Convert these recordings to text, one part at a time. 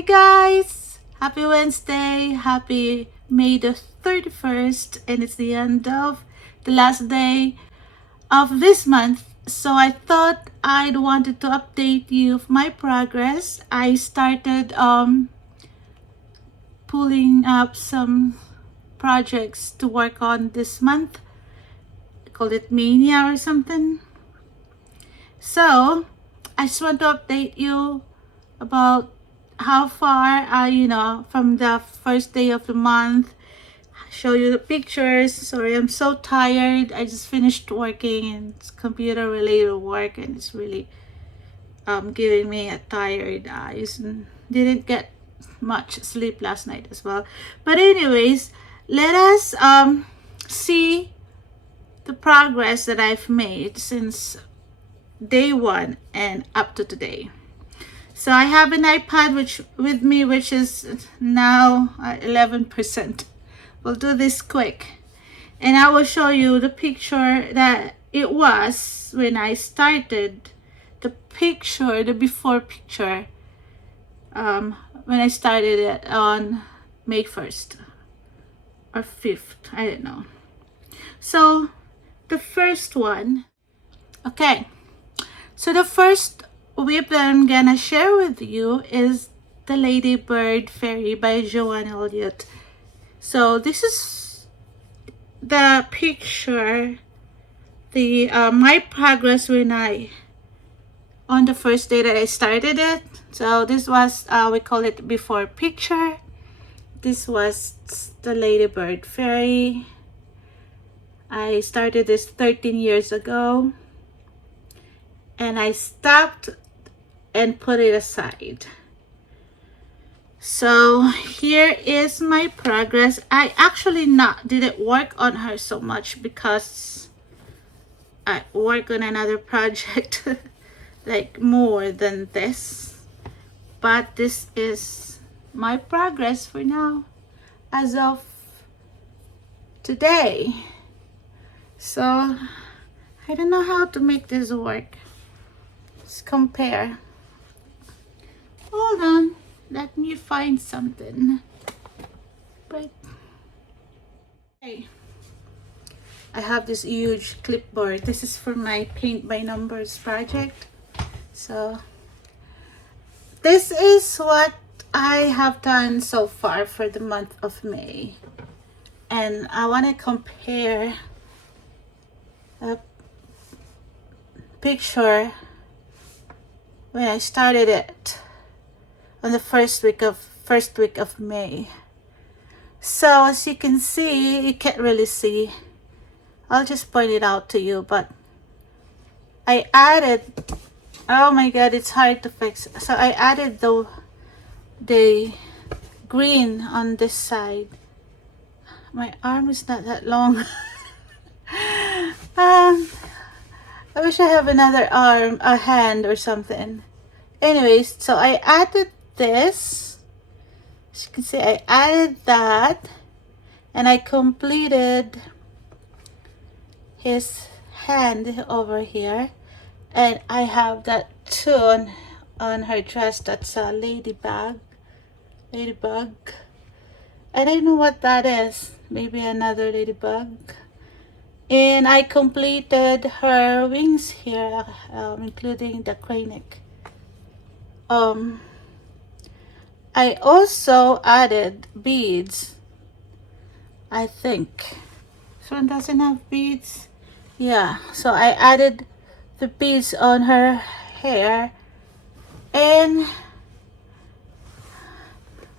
Hi guys! Happy Wednesday! Happy May the 31st, and it's the end of the last day of this month. So I thought I'd wanted to update you of my progress. I started pulling up some projects to work on this month. I called it Mania or something. So I just want to update you about how far from the first day of the month. Show you the pictures. Sorry, I'm so tired. I just finished working and it's computer related work, and it's really giving me a tired eyes, and didn't get much sleep last night as well. But anyways, let us see the progress that I've made since day one and up to today. So I have an iPad with me, which is now 11%. We'll do this quick, and I will show you the picture that it was when I started. The before picture, when I started it on May 1st or 5th, I don't know. So the first one, okay. So the first whip that I'm gonna share with you is the Ladybird Fairy by Joanne Elliott. So this is the picture, the my progress when on the first day that I started it. So this was we call it before picture. This was the Ladybird Fairy. I started this 13 years ago, and I stopped and put it aside. So here is my progress. I actually didn't work on her so much because I work on another project like more than this, but this is my progress for now as of today. So I don't know how to make this work. Let's compare. Hold on, let me find something. But okay, I have this huge clipboard. This is for my paint by numbers project. So this is what I have done so far for the month of May, and I want to compare a picture when I started it on the first week of May. So as you can see, you can't really see, I'll just point it out to you, but I added, oh my god, it's hard to fix. So I added the green on this side. My arm is not that long. I wish I have another arm, a hand or something. Anyways, so I added this. As you can see, I added that, and I completed his hand over here, and I have that too on her dress. That's a ladybug. I don't know what that is. Maybe another ladybug. And I completed her wings here, including the crane neck. I also added beads. I think this one doesn't have beads. Yeah, so I added the beads on her hair, and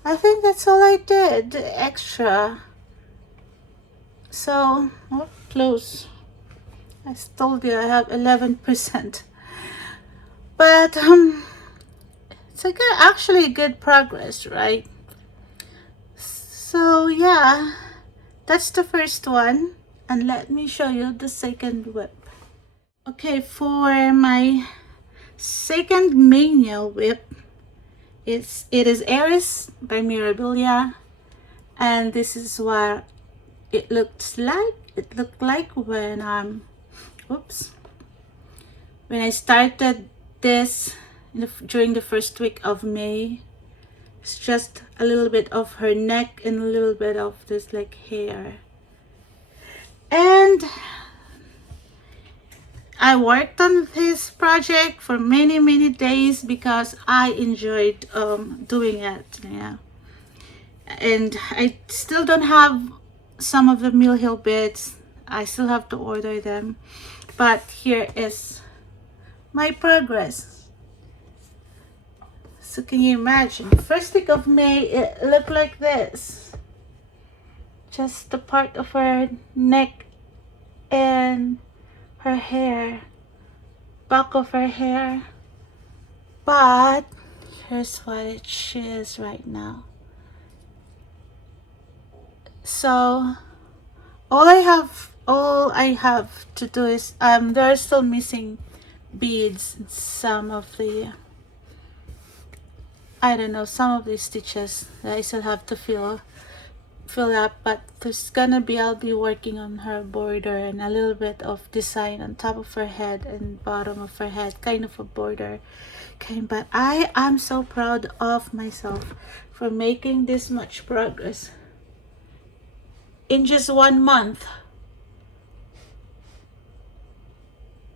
I think that's all I did extra. So close. I told you I have 11%, but it's actually good progress, right? So yeah, that's the first one, and let me show you the second whip. Okay, for my second Mania whip, it is Aries by Mirabilia, and this is what it looked like when when I started this during the first week of May. It's just a little bit of her neck and a little bit of this like hair. And I worked on this project for many days because I enjoyed doing it. Yeah, and I still don't have some of the Mill Hill bits. I still have to order them, but here is my progress. So can you imagine, first week of May it looked like this, just the part of her neck and her hair, back of her hair. But here's what it is right now. So all I have to do is there are still missing beads in some of the, I don't know, some of these stitches that I still have to fill up, but there's gonna be, I'll be working on her border and a little bit of design on top of her head and bottom of her head, kind of a border kind. But I am so proud of myself for making this much progress in just 1 month.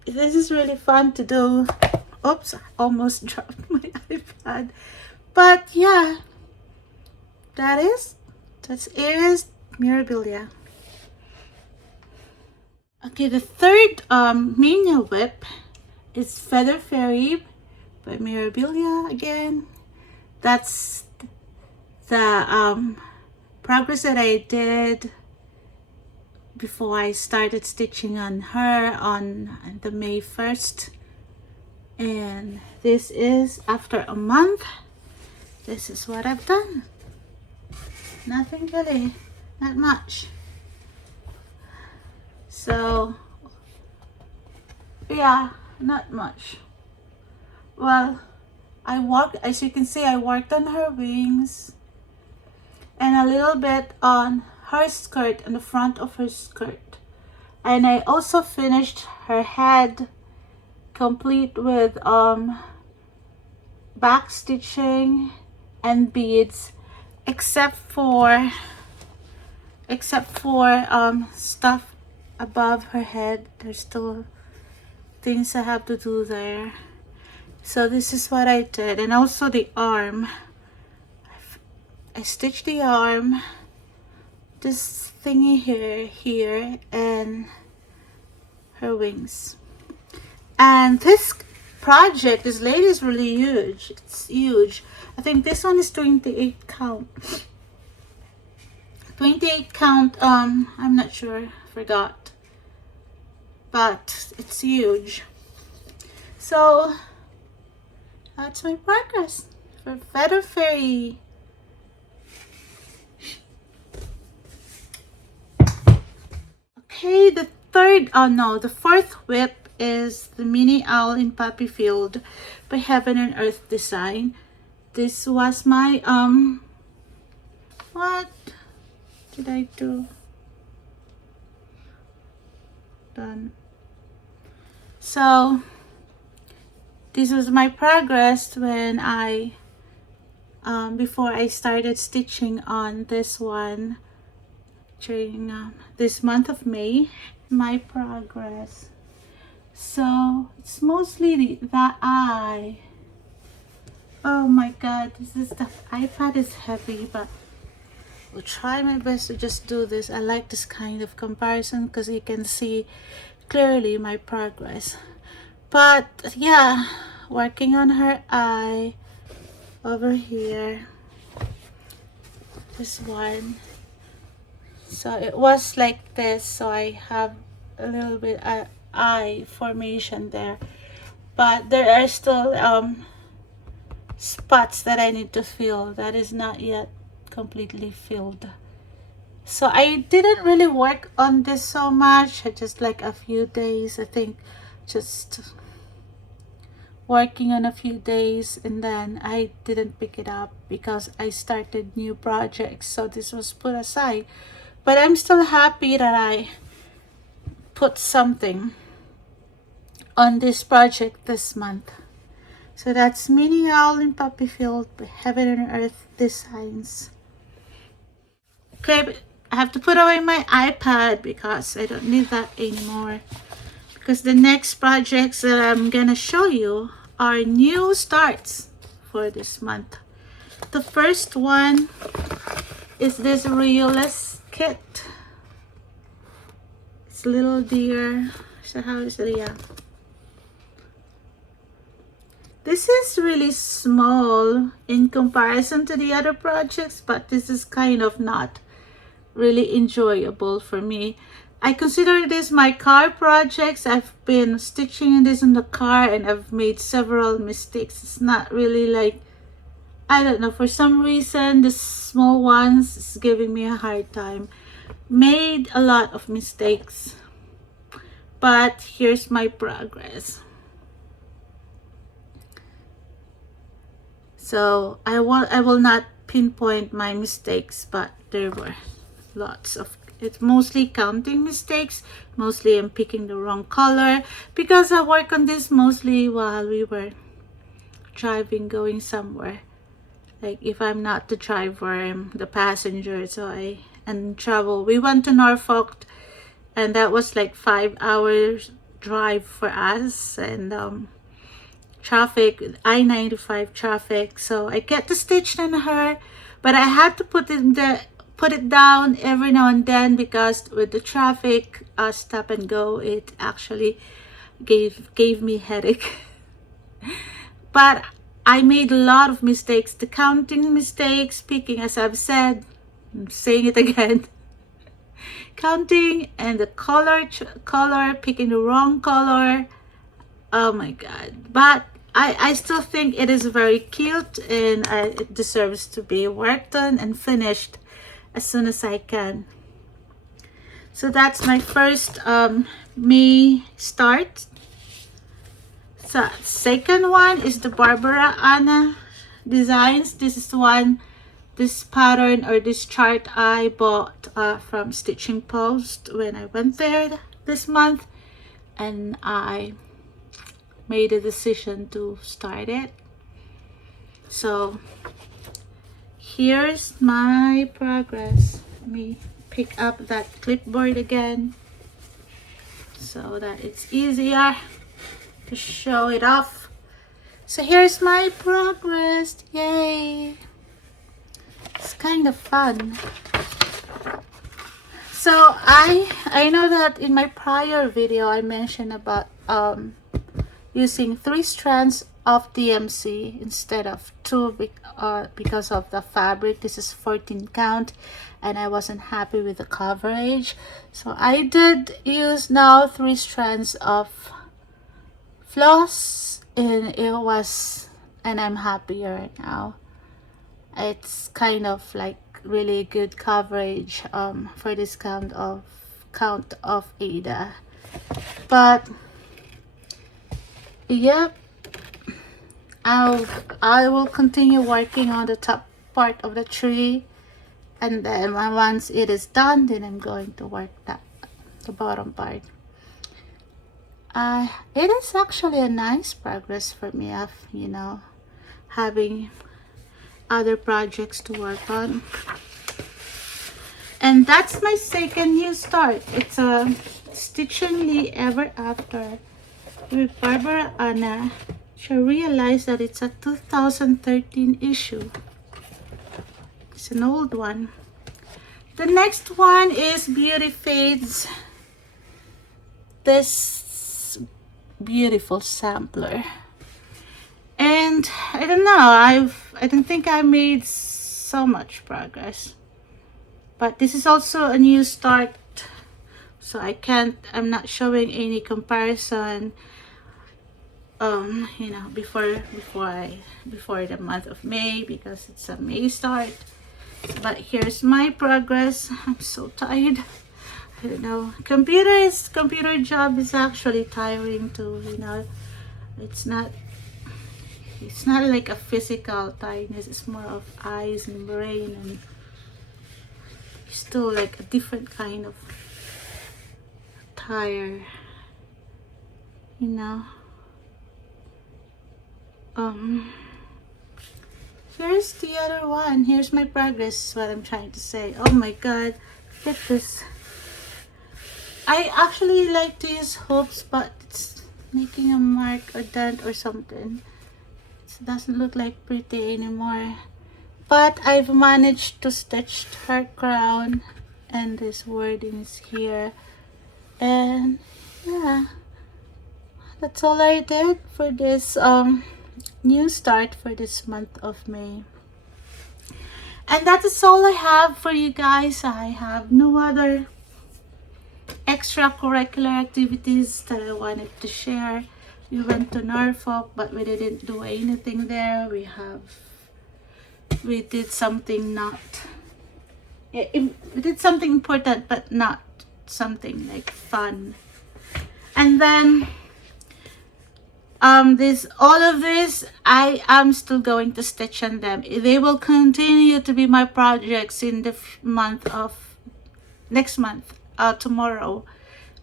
This is really fun to do. Oops, I almost dropped my iPad. But yeah, that's Aries Mirabilia. Okay, the third mania whip is Feather Fairy by Mirabilia again. That's the progress that I did before I started stitching on her on the May 1st. And this is after a month. This is what I've done. Nothing really, not much. So yeah, not much. Well, as you can see, I worked on her wings and a little bit on her skirt and the front of her skirt. And I also finished her head complete with back stitching and beads, except for stuff above her head. There's still things I have to do there. So this is what I did. And also the arm, I stitched the arm, this thingy here, and her wings. And this project, this lady, is really huge. It's huge. I think this one is 28 count. 28 count, I'm not sure, forgot. But it's huge. So that's my progress for Feather Fairy. Okay, the fourth whip is the Mini Owl in Poppy Field by Heaven and Earth Design. This was my what did I do? Done. So this was my progress when I before I started stitching on this one during this month of May. My progress. So it's mostly the eye. Oh my god, the iPad is heavy, but I'll try my best to just do this. I like this kind of comparison because you can see clearly my progress. But yeah, working on her eye over here, this one. So it was like this, so I have a little bit eye formation there, but there are still spots that I need to fill that is not yet completely filled. So I didn't really work on this so much, just like a few days. I think just working on a few days, and then I didn't pick it up because I started new projects, so this was put aside. But I'm still happy that I put something on this project this month. So that's Mini Owl in Poppy Field, Heaven and Earth Designs. Okay, I have to put away my iPad because I don't need that anymore. Because the next projects that I'm gonna show you are new starts for this month. The first one is this Riola's kit. It's little deer. So how is it? Yeah. This is really small in comparison to the other projects, but this is kind of not really enjoyable for me. I consider this my car projects. I've been stitching this in the car and I've made several mistakes. It's not really like, I don't know, for some reason the small ones is giving me a hard time. Made a lot of mistakes, but here's my progress. So I will not pinpoint my mistakes, but there were lots of, it's mostly counting mistakes. Mostly I'm picking the wrong color because I work on this mostly while we were driving, going somewhere. Like if I'm not the driver, I'm the passenger. So and travel. We went to Norfolk, and that was like 5 hours drive for us, and traffic, I-95 traffic. So I get to stitch on her, but I had to put it down every now and then because with the traffic stop and go, it actually gave me headache. But I made a lot of mistakes, the counting mistakes, picking, as I've said, I'm saying it again, counting, and the color, picking the wrong color. Oh my god. But I still think it is very cute, and it deserves to be worked on and finished as soon as I can. So that's my first May start. So second one is the Barbara Anna designs. This is this pattern or this chart I bought from Stitching Post when I went there this month, and I made a decision to start it. So here's my progress. Let me pick up that clipboard again so that it's easier to show it off. So here's my progress. Yay! It's kind of fun. So I know that in my prior video I mentioned about using 3 strands of DMC instead of 2 because of the fabric. This is 14 count and I wasn't happy with the coverage, so I did use now 3 strands of floss, and I'm happier now. It's kind of like really good coverage for this count of Ada. But yep, I will continue working on the top part of the tree, and then once it is done, then I'm going to work the bottom part. It is actually a nice progress for me of, you know, having other projects to work on. And that's my second new start. It's a Stitching Lee Ever After with Barbara Anna. She realized that it's a 2013 issue. It's an old one. The next one is Beauty Fades. This beautiful sampler. And I don't know, I don't think I made so much progress. But this is also a new start, so I'm not showing any comparison you know, before the month of May, because it's a May start. But here's my progress. I'm so tired. I don't know, computer job is actually tiring too, you know. It's not like a physical tiredness, it's more of eyes and brain, and still like a different kind of tired, you know. Here's the other one. Here's my progress, is what I'm trying to say. Oh my god, look at this. I actually like to use hoops, but it's making a mark or dent or something. It doesn't look like pretty anymore. But I've managed to stitch her crown, and this wording is here. And yeah, that's all I did for this new start for this month of May. And that is all I have for you guys. I have no other extracurricular activities that I wanted to share. We went to Norfolk, but we didn't do anything there. We did something we did something important, but not something like fun. And then all of this, I am still going to stitch on them. They will continue to be my projects in the next month, tomorrow,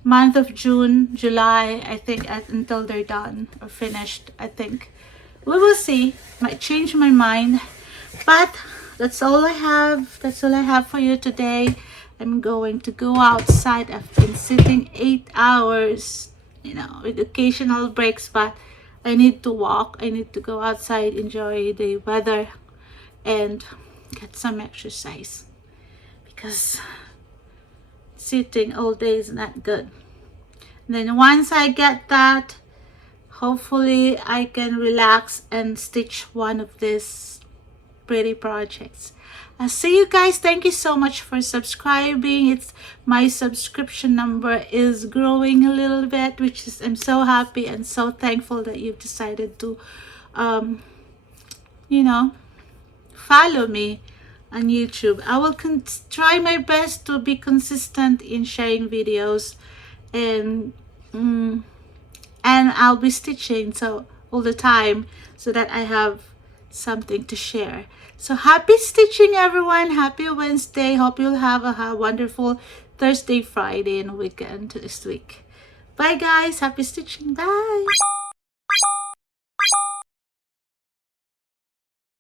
month of June, July, I think, until they're done or finished. I think we will see. Might change my mind, but that's all I have. That's all I have for you today. I'm going to go outside. I've been sitting 8 hours, with occasional breaks, but I need to walk. I need to go outside, enjoy the weather, and get some exercise, because sitting all day is not good. And then once I get that, hopefully I can relax and stitch one of these pretty projects. I'll see you guys. Thank you so much for subscribing. My subscription number is growing a little bit, which is, I'm so happy and so thankful that you've decided to follow me on YouTube. I will try my best to be consistent in sharing videos, and I'll be stitching all the time, so that I have something to share. So happy stitching, everyone. Happy Wednesday. Hope you'll have a wonderful Thursday, Friday, and weekend this week. Bye guys. Happy stitching. Bye.